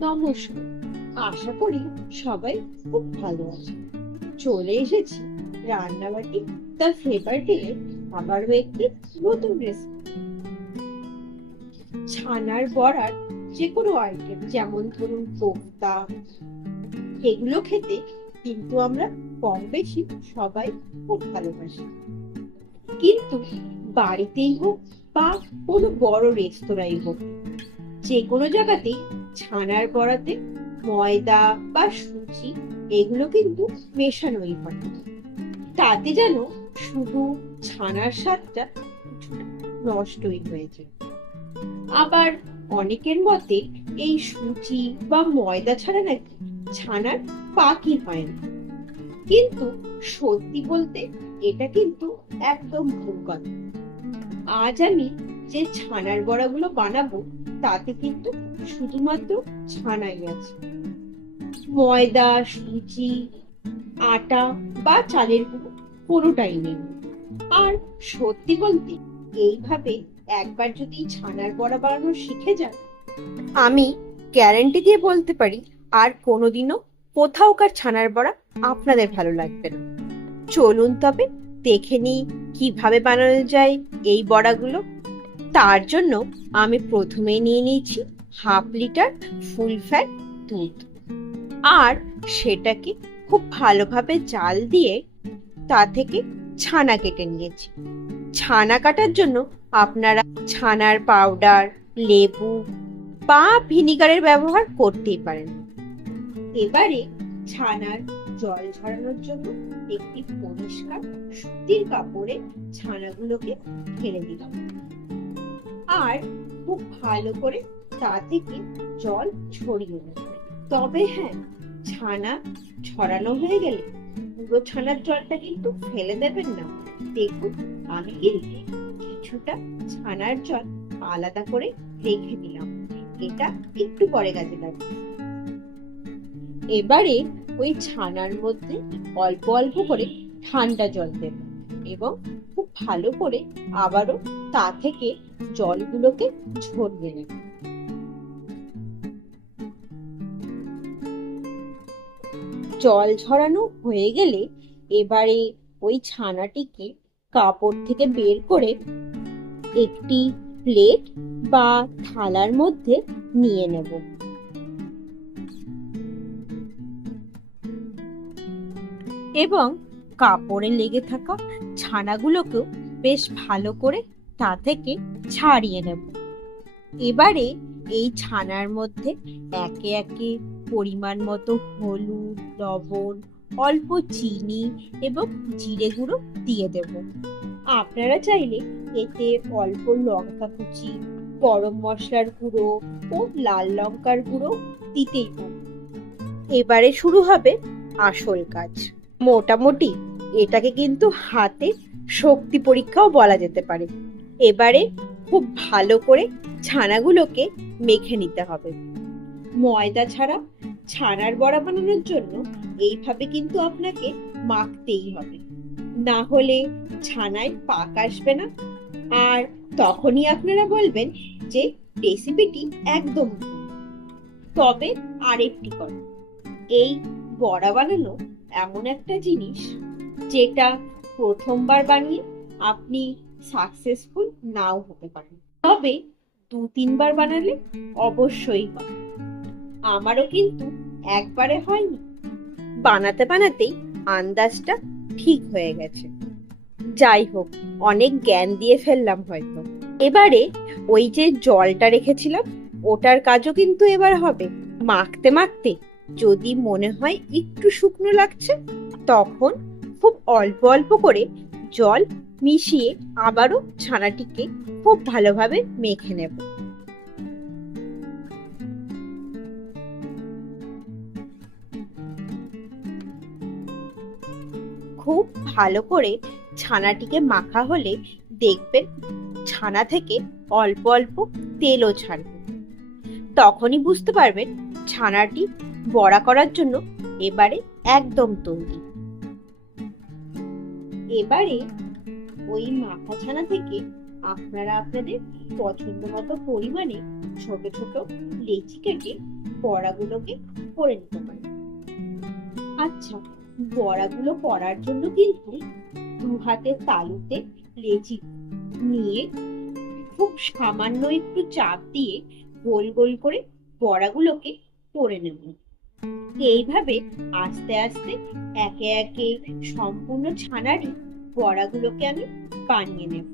নমস্কার আশা করি সবাই খুব ভালো আছে। চলে এসেছি রান্নাবাটি দ্য ফ্লেভার টেলে আবারও একটি নতুন রেসিপি ছানার বড়ার যে কোনো আইটেম যেমন ধরুন কোফতা, এগুলো খেতে কিন্তু আমরা কম বেশি সবাই খুব ভালোবাসি। কিন্তু বাড়িতেই হোক বা কোনো বড় রেস্তোরাঁই হোক যে কোনো জায়গাতেই ছানার বড়াতে ময়দা বা সুজি, এগুলো কিন্তু মেশানোই হয়। তাতে যেন শুধু ছানার স্বাদটা নষ্টই হয়ে যায়। আবার অনেকের মতে এই সুজি বা ময়দা ছাড়া নাকি ছানার পাকই হয় না। কিন্তু সত্যি বলতে এটা কিন্তু একদম ভুল কথা। আজ আমি যে ছানার বড়াগুলো বানাবো তাতে কিন্তু শুধুমাত্র ছানাই আছে। ময়দা, সুজি, আটা বা চালের গুঁড়ো কোনোটাই নেই। আর সত্যি বলতে, এইভাবে একবার যদি ছানার বড়া বানানো শিখে যান, আমি গ্যারান্টি দিয়ে বলতে পারি, আর কোনোদিনও কোথাওকার ছানার বড়া আপনাদের ভালো লাগবে না। চলুন তবে দেখে নিই কীভাবে বানানো যায় এই বড়াগুলো। তার জন্য আমি প্রথমে নিয়ে নিয়েছি হাফ লিটার ফুল ফ্যাট দুধ। আর সেটাকে খুব ভালোভাবে জাল দিয়ে তা থেকে ছানা কেটে নিয়েছি। ছানা কাটার জন্য আপনারা ছানার পাউডার, লেবু বা ভিনিগারের ব্যবহার করতেই পারেন। এবারে ছানার জল ঝরানোর জন্য একটি পরিষ্কার সুতির কাপড়ে ছানাগুলোকে ফেলে দিলাম। আর খুব ভালো করে তা থেকে জল ছড়িয়ে নেব তবে হ্যাঁ ছানা ছড়ানো হয়ে গেলে পুরো ছানার জলটা কিন্তু ফেলে দেবেন না। দেখুন, আমি কিন্তু কিছুটা ছানার জল আলাদা করে রেখে দিলাম। এটা একটু পরে কাজে লাগবে। এবারে ওই ছানার মধ্যে অল্প অল্প করে ঠান্ডা জল দেব এবং ভালো করে আবারও তা থেকে জলগুলোকে ঝরিয়ে নেব জল ঝরানো হয়ে গেলে এবারে ওই ছানাটিকে কাপড় থেকে বের করে একটি প্লেট বা থালার মধ্যে নিয়ে নেব। এবং কাপড়ে লেগে থাকা ছানাগুলোকেও বেশ ভালো করে তা থেকে ছাড়িয়ে নেব। এবারে এই ছানার মধ্যে একে একে পরিমাণ মতো হলুদ, লবণ, অল্প চিনি এবং জিরে গুঁড়ো দিয়ে দেব। আপনারা চাইলে এতে অল্প লঙ্কা কুচি, গরম মশলার গুঁড়ো ও লাল লঙ্কার গুঁড়ো দিতেই পারেন। এবারে শুরু হবে আসল কাজ। মোটামুটি। এটাকে কিন্তু হাতে শক্তি পরীক্ষাও বলা যেতে পারে। এবারে খুব ভালো করে ছানাগুলোকে মেখে নিতে হবে। ময়দা ছাড়া ছানার বড়া বানানোর জন্য এইভাবে কিন্তু আপনাকে মাখতেই হবে। না হলে ছানায় পাক আসবে না। আর তখনই আপনারা বলবেন যে রেসিপিটি একদম তবে আরেকটি কথা, এই বড়া বানানো এমন একটা জিনিস যেটা প্রথমবার বানিয়ে আপনি সাকসেসফুল নাও হতে পারেন। তবে দু, তিনবার বানালে অবশ্যই হবে আমারও কিন্তু একবারে হয়নি। বানাতে বানাতেই আন্দাজটা ঠিক হয়ে গেছে। যাই হোক, অনেক জ্ঞান দিয়ে ফেললাম হয়তো। এবারে ওই যে জলটা রেখেছিলাম, ওটার কাজও কিন্তু এবার হবে। মাখতে মাখতে যদি মনে হয় একটু শুকনো লাগছে, তখন খুব অল্প অল্প করে জল মিশিয়ে আবারও ছানাটিকে খুব ভালোভাবে মেখে নেব। খুব ভালো করে ছানাটিকে মাখা হলে দেখবেন ছানা থেকে অল্প অল্প তেলও ছাড়বে। তখনই বুঝতে পারবেন ছানাটি বড়া করার জন্য এবারে একদম তৈরি। এবারে ওই মাখা ছানা থেকে আপনারা আপনাদের পছন্দ মতো পরিমাণে ছোট ছোট লেচি কেটে বড়াগুলোকে করে নিতে পারি আচ্ছা বড়াগুলো করার জন্য কিন্তু দু হাতে তালুতে লেচি নিয়ে খুব সামান্য একটু চাপ দিয়ে গোল গোল করে বড়াগুলোকে করে নেব। এইভাবে আস্তে আস্তে একে একে সম্পূর্ণ ছানারই বড়াগুলোকে আমি বানিয়ে নেব।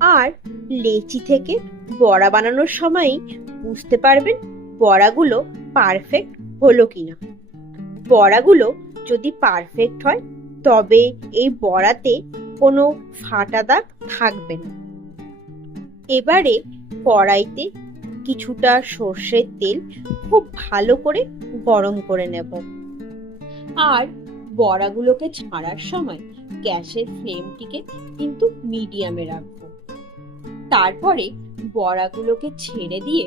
আর লেচি থেকে বড়া বানানোর সময়ই বুঝতে পারবেন বড়াগুলো পারফেক্ট হলো কিনা। বড়াগুলো যদি পারফেক্ট হয়, তবে এই বড়াতে কোনো ফাটা দাগ থাকবে না। এবারে কড়াইতে কিছুটা সর্ষের তেল খুব ভালো করে গরম করে নেব। আর বড়াগুলোকে ছাড়ার সময় গ্যাসের ফ্লেমটিকে কিন্তু মিডিয়ামে রাখব। তারপরে বড়াগুলোকে ছেড়ে দিয়ে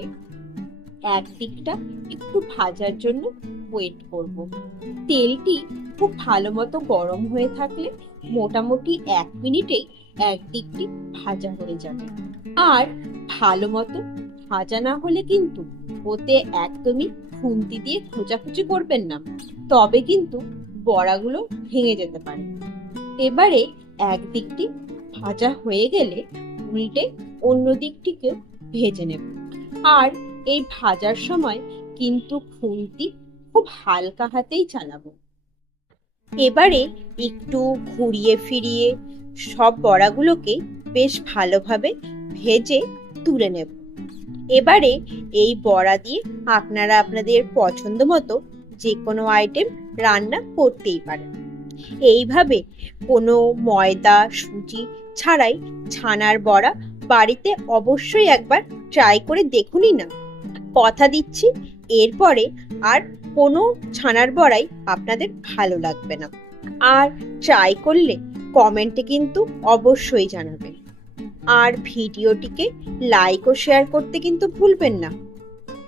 একদিকটা একটু ভাজার জন্য ওয়েট করব। তেলটি খুব ভালো মতো গরম হয়ে থাকলে মোটামুটি এক মিনিটেই একদিকটি ভাজা হয়ে যাবে। আর ভালো মতো ভাজা না হলে কিন্তু ওতে একদমই খুন্তি দিয়ে খোঁচাখুচি করবেন না। তবে কিন্তু বড়াগুলো ভেঙে যেতে পারে। এবারে একদিকটি ভাজা হয়ে গেলে উল্টে অন্য দিকটিকে ভেজে নেব। আর এই ভাজার সময় কিন্তু খুন্তি খুব হালকা হাতেই চালাবো। এবারে একটু ঘুরিয়ে ফিরিয়ে সব বড়াগুলোকে বেশ ভালোভাবে ভেজে তুলে নেব। এবারে এই বড়া দিয়ে আপনারা আপনাদের পছন্দ মতো যে কোনো আইটেম রান্না করতেই পারেন। এইভাবে কোনো ময়দা, সুজি ছাড়াই ছানার বড়া বাড়িতে অবশ্যই একবার ট্রাই করে দেখুনই না। কথা দিচ্ছি, এরপরে আর কোনো ছানার বড়াই আপনাদের ভালো লাগবে না। আর ট্রাই করলে কমেন্টে কিন্তু অবশ্যই জানাবেন। আর ভিডিওটিকে লাইক ও শেয়ার করতে কিন্তু ভুলবেন না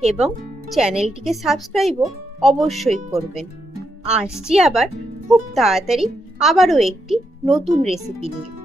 এবং চ্যানেলটিকে সাবস্ক্রাইবও অবশ্যই করবেন। আসছি আবার খুব তাড়াতাড়ি আবারও একটি নতুন রেসিপি নিয়ে।